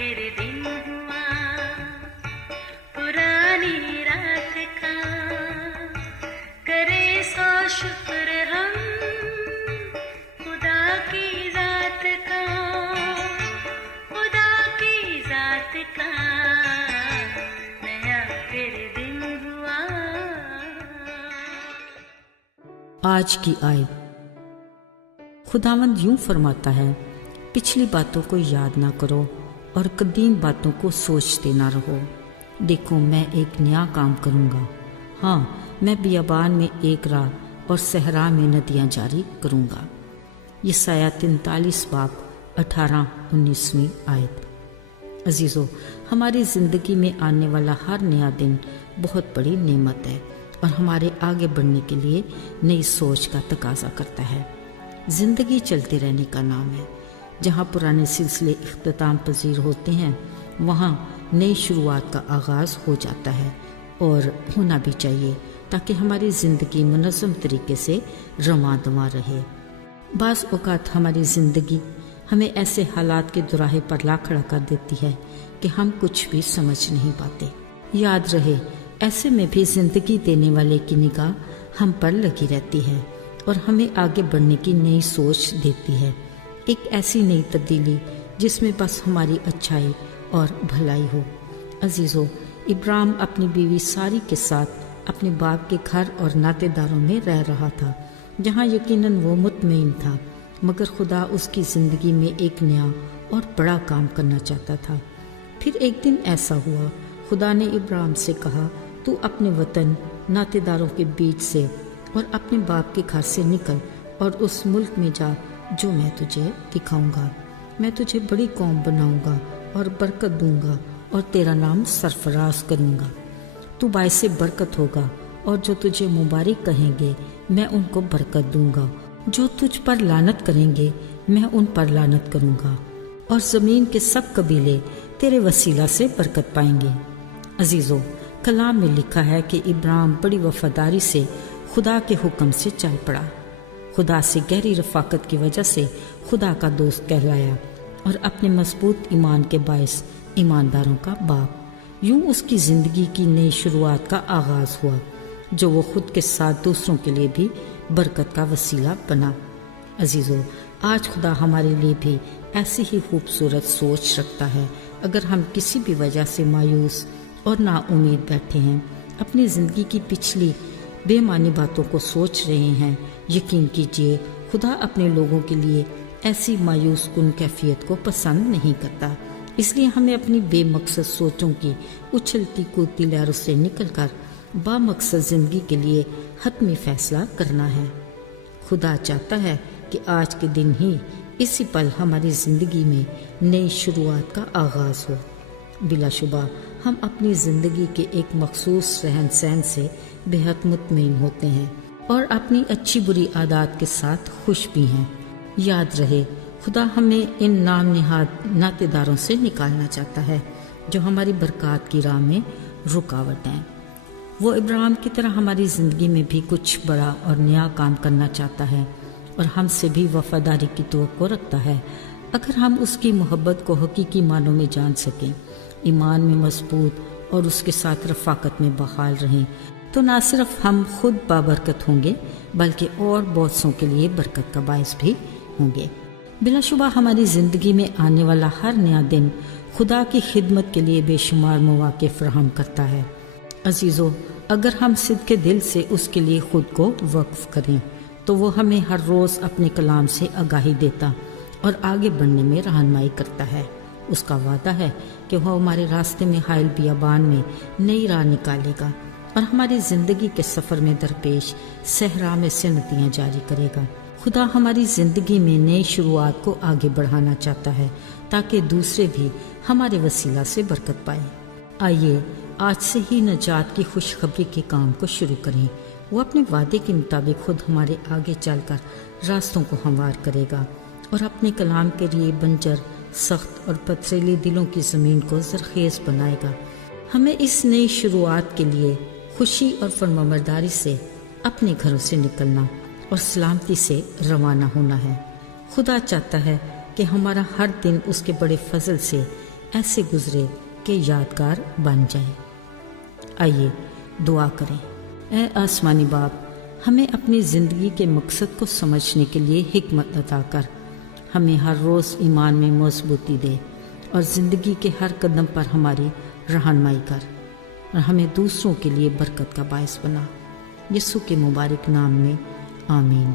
پھر دن ہوا پرانی رات کا، کرے سو شکر ہم خدا کی ذات کا، خدا کی ذات کا نیا پھر دن ہوا۔ آج کی آیت۔ خداوند یوں فرماتا ہے، پچھلی باتوں کو یاد نہ کرو اور قدیم باتوں کو سوچتے نہ رہو۔ دیکھو میں ایک نیا کام کروں گا، ہاں میں بیابان میں ایک راہ اور صحرا میں ندیاں جاری کروں گا۔ یسایہ 43 باب 18-19 آیت۔ عزیزو، ہماری زندگی میں آنے والا ہر نیا دن بہت بڑی نعمت ہے اور ہمارے آگے بڑھنے کے لیے نئی سوچ کا تقاضا کرتا ہے۔ زندگی چلتے رہنے کا نام ہے۔ جہاں پرانے سلسلے اختتام پذیر ہوتے ہیں، وہاں نئی شروعات کا آغاز ہو جاتا ہے، اور ہونا بھی چاہیے تاکہ ہماری زندگی منظم طریقے سے رواں دواں رہے۔ بعض اوقات ہماری زندگی ہمیں ایسے حالات کے دوراہے پر لا کھڑا کر دیتی ہے کہ ہم کچھ بھی سمجھ نہیں پاتے۔ یاد رہے، ایسے میں بھی زندگی دینے والے کی نگاہ ہم پر لگی رہتی ہے اور ہمیں آگے بڑھنے کی نئی سوچ دیتی ہے، ایک ایسی نئی تبدیلی جس میں بس ہماری اچھائی اور بھلائی ہو۔ عزیزو، ابراہیم اپنی بیوی ساری کے ساتھ اپنے باپ کے گھر اور ناطے داروں میں رہ رہا تھا، جہاں یقیناً وہ مطمئن تھا، مگر خدا اس کی زندگی میں ایک نیا اور بڑا کام کرنا چاہتا تھا۔ پھر ایک دن ایسا ہوا، خدا نے ابراہیم سے کہا، تو اپنے وطن، ناطے داروں کے بیچ سے اور اپنے باپ کے گھر سے نکل اور اس ملک میں جا جو میں تجھے دکھاؤں گا۔ میں تجھے بڑی قوم بناؤں گا اور برکت دوں گا اور تیرا نام سرفراز کروں گا۔ تو باعث برکت ہوگا اور جو تجھے مبارک کہیں گے میں ان کو برکت دوں گا، جو تجھ پر لعنت کریں گے میں ان پر لعنت کروں گا، اور زمین کے سب قبیلے تیرے وسیلہ سے برکت پائیں گے۔ عزیزو، کلام میں لکھا ہے کہ ابراہیم بڑی وفاداری سے خدا کے حکم سے چل پڑا۔ خدا سے گہری رفاقت کی وجہ سے خدا کا دوست کہلایا اور اپنے مضبوط ایمان کے باعث ایمانداروں کا باپ۔ یوں اس کی زندگی کی نئی شروعات کا آغاز ہوا، جو وہ خود کے ساتھ دوسروں کے لیے بھی برکت کا وسیلہ بنا۔ عزیزو، آج خدا ہمارے لیے بھی ایسی ہی خوبصورت سوچ رکھتا ہے۔ اگر ہم کسی بھی وجہ سے مایوس اور نا امید بیٹھے ہیں، اپنی زندگی کی پچھلی بے معنی باتوں کو سوچ رہے ہیں، یقین کیجئے خدا اپنے لوگوں کے لیے ایسی مایوس کن کیفیت کو پسند نہیں کرتا۔ اس لیے ہمیں اپنی بے مقصد سوچوں کی اچھلتی کودتی لہروں سے نکل کر با مقصد زندگی کے لیے حتمی فیصلہ کرنا ہے۔ خدا چاہتا ہے کہ آج کے دن ہی، اسی پل ہماری زندگی میں نئی شروعات کا آغاز ہو۔ بلا شبہ ہم اپنی زندگی کے ایک مخصوص رہن سہن سے بے حد مطمئن ہوتے ہیں اور اپنی اچھی بری عادات کے ساتھ خوش بھی ہیں۔ یاد رہے، خدا ہمیں ان نام نہاد ناطے داروں سے نکالنا چاہتا ہے جو ہماری برکات کی راہ میں رکاوٹ ہیں۔ وہ ابراہیم کی طرح ہماری زندگی میں بھی کچھ بڑا اور نیا کام کرنا چاہتا ہے اور ہم سے بھی وفاداری کی توقع رکھتا ہے۔ اگر ہم اس کی محبت کو حقیقی معنوں میں جان سکیں، ایمان میں مضبوط اور اس کے ساتھ رفاقت میں بحال رہیں، تو نہ صرف ہم خود بابرکت ہوں گے بلکہ اور بہت سوں کے لیے برکت کا باعث بھی ہوں گے۔ بلا شبہ ہماری زندگی میں آنے والا ہر نیا دن خدا کی خدمت کے لیے بے شمار مواقع فراہم کرتا ہے۔ عزیزو، اگر ہم صدق دل سے اس کے لیے خود کو وقف کریں تو وہ ہمیں ہر روز اپنے کلام سے آگاہی دیتا اور آگے بڑھنے میں رہنمائی کرتا ہے۔ اس کا وعدہ ہے کہ وہ ہمارے راستے میں حائل بیابان میں نئی راہ نکالے گا اور ہماری زندگی کے سفر میں درپیش صحرا میں سے ندیاں جاری کرے گا۔ خدا ہماری زندگی میں نئی شروعات کو آگے بڑھانا چاہتا ہے تاکہ دوسرے بھی ہمارے وسیلہ سے برکت پائیں۔ آئیے آج سے ہی نجات کی خوشخبری کے کام کو شروع کریں۔ وہ اپنے وعدے کے مطابق خود ہمارے آگے چل کر راستوں کو ہموار کرے گا اور اپنے کلام کے لیے بنجر، سخت اور پتھریلی دلوں کی زمین کو زرخیز بنائے گا۔ ہمیں اس نئی شروعات کے لیے خوشی اور فرمانبرداری سے اپنے گھروں سے نکلنا اور سلامتی سے روانہ ہونا ہے۔ خدا چاہتا ہے کہ ہمارا ہر دن اس کے بڑے فضل سے ایسے گزرے کہ یادگار بن جائے۔ آئیے دعا کریں۔ اے آسمانی باپ، ہمیں اپنی زندگی کے مقصد کو سمجھنے کے لیے حکمت عطا کر، ہمیں ہر روز ایمان میں مضبوطی دے اور زندگی کے ہر قدم پر ہماری رہنمائی کر، اور ہمیں دوسروں کے لیے برکت کا باعث بنا۔ یسوع کے مبارک نام میں آمین۔